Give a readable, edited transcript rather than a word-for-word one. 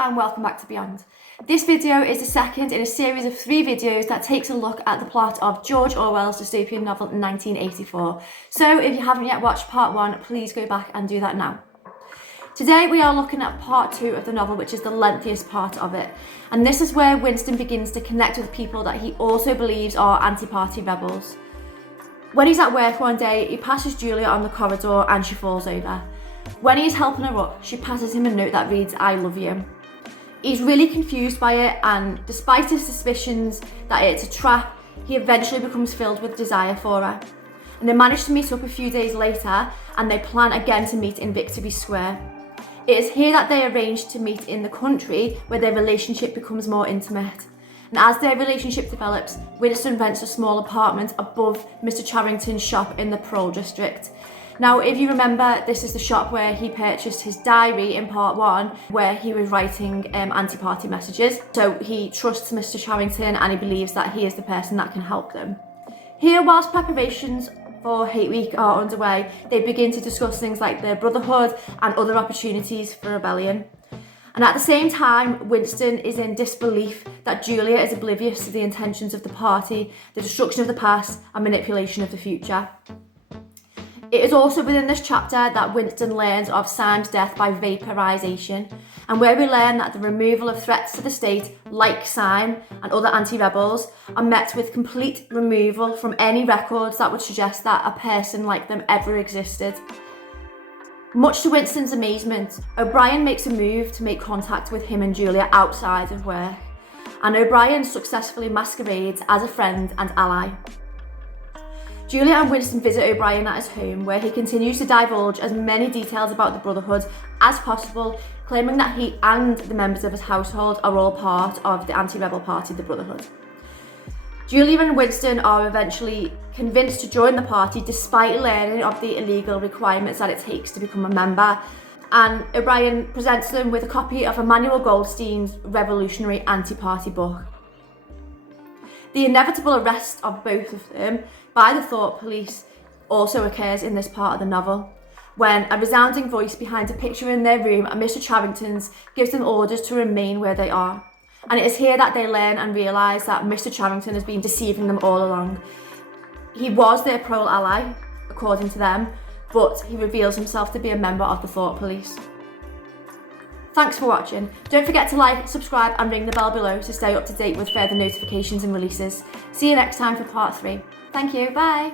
and welcome back to Beyond. This video is the second in a series of 3 videos that takes a look at the plot of George Orwell's dystopian novel 1984. So if you haven't yet watched part 1, please go back and do that now. Today we are looking at part 2 of the novel, which is the lengthiest part of it. And this is where Winston begins to connect with people that he also believes are anti-party rebels. When he's at work one day, he passes Julia on the corridor and she falls over. When he's helping her up, she passes him a note that reads, "I love you." He's really confused by it, and despite his suspicions that it's a trap, he eventually becomes filled with desire for her. And they manage to meet up a few days later, and they plan again to meet in Victory Square. It is here that they arrange to meet in the country, where their relationship becomes more intimate. And as their relationship develops, Winston rents a small apartment above Mr. Charrington's shop in the Pearl District. Now, if you remember, this is the shop where he purchased his diary in part 1, where he was writing anti-party messages. So he trusts Mr. Charrington and he believes that he is the person that can help them. Here, whilst preparations for Hate Week are underway, they begin to discuss things like the Brotherhood and other opportunities for rebellion. And at the same time, Winston is in disbelief that Julia is oblivious to the intentions of the party, the destruction of the past and manipulation of the future. It is also within this chapter that Winston learns of Simon's death by vaporization, and where we learn that the removal of threats to the state, like Simon and other anti-rebels, are met with complete removal from any records that would suggest that a person like them ever existed. Much to Winston's amazement, O'Brien makes a move to make contact with him and Julia outside of work, and O'Brien successfully masquerades as a friend and ally. Julia and Winston visit O'Brien at his home, where he continues to divulge as many details about the Brotherhood as possible, claiming that he and the members of his household are all part of the anti-rebel party, the Brotherhood. Julia and Winston are eventually convinced to join the party despite learning of the illegal requirements that it takes to become a member, and O'Brien presents them with a copy of Emmanuel Goldstein's revolutionary anti-party book. The inevitable arrest of both of them by the Thought Police also occurs in this part of the novel, when a resounding voice behind a picture in their room at Mr. Charrington's gives them orders to remain where they are. And it is here that they learn and realise that Mr. Charrington has been deceiving them all along. He was their pro ally, according to them, but he reveals himself to be a member of the Thought Police. Thanks for watching. Don't forget to like, subscribe and ring the bell below to stay up to date with further notifications and releases. See you next time for part 3. Thank you, bye!